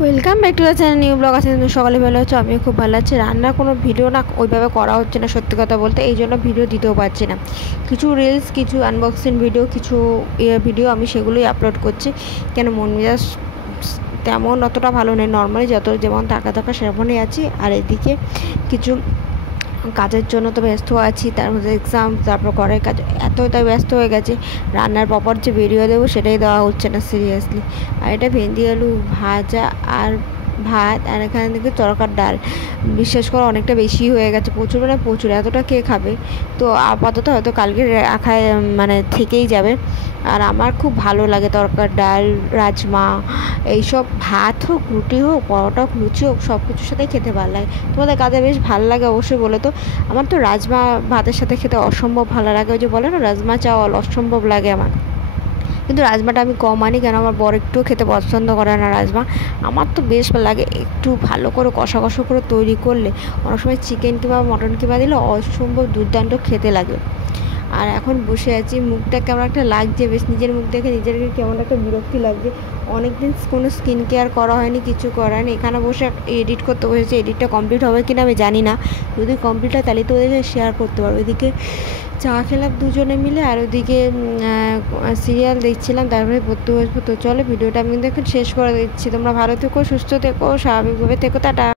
Welcome back to the channel new blog. আছে কিন্তু সকালে ভালো হচ্ছে, আমিও খুব ভালো আছি। রান্নার কোনো ভিডিও না ওইভাবে করা হচ্ছে না সত্যি কথা বলতে, এই জন্য ভিডিও দিতেও পারছি না। কিছু রিলস, কিছু আনবক্সিং ভিডিও, কিছু ভিডিও আমি সেগুলোই আপলোড করছি। কেন মন মেজাজ তেমন অতটা ভালো নেই, নর্মালি যত যেমন থাকা সেরকমই আছি। আর এদিকে কিছু কাজের জন্য তো ব্যস্ত আছি, তার মধ্যে এক্সাম, তারপর ঘরের কাজ, এতটাই ব্যস্ত হয়ে গেছে রান্নার প্রপার যে ভিডিও দেবো সেটাই দেওয়া হচ্ছে না সিরিয়াসলি। আর এটা ভেন্ডি আলু ভাজা আর ভাত, আর এখানে থেকে তরকার ডাল। বিশ্বাস করো অনেকটা বেশি হয়ে গেছে, প্রচুর মানে প্রচুর, এতটা কে খাবে? তো আপাতত হয়তো কালকে রাখায় মানে থেকেই যাবে। আর আমার খুব ভালো লাগে তরকার ডাল, রাজমা, এইসব ভাত হোক, রুটি হোক, পরোটা হোক, লুচি হোক, সব কিছুর সাথেই খেতে ভালো লাগে। তোমাদের কাদের বেশ ভালো লাগে অবশ্যই বলে তো। আমার তো রাজমা ভাতের সাথে খেতে অসম্ভব ভালো লাগে, ওই যে বলে না রাজমা চাওয়াল, অসম্ভব লাগে আমার। কিন্তু রাজমাটা আমি কম আনি, কেন আমার বর একটুও খেতে পছন্দ করে না রাজমা। আমার তো বেশ ভালো লাগে, একটু ভালো করে কষা কষা করে তৈরি করলে, অনেক সময় চিকেন কিংবা মটন কিংবা দিলে অসম্ভব দুর্দান্ত খেতে লাগে। আর এখন বসে আছি, মুখটা কেমন একটা লাগছে, বেশ নিজের মুখ দেখে নিজের কেমন একটা বিরক্তি লাগছে। অনেক দিন কোনো স্কিন কেয়ার করা হয়নি, কিছু করা হয়নি। এখানে বসে এডিট করতে বসেছি, এডিটটা কমপ্লিট হবে কিনা আমি জানি না। যদি কমপ্লিট হয় তাহলে তো ওদেরকে শেয়ার করতে পারবো। এদিকে চা খেলাম দুজনে মিলে, আর ওদিকে সিরিয়াল দেখছিলাম, তারপরে পড়তে বসবো। তো চলো ভিডিওটা আমি কিন্তু এখন শেষ করে দিচ্ছি। তোমরা ভালো থেকো, সুস্থ থেকো, স্বাভাবিকভাবে থেকো, টাটা।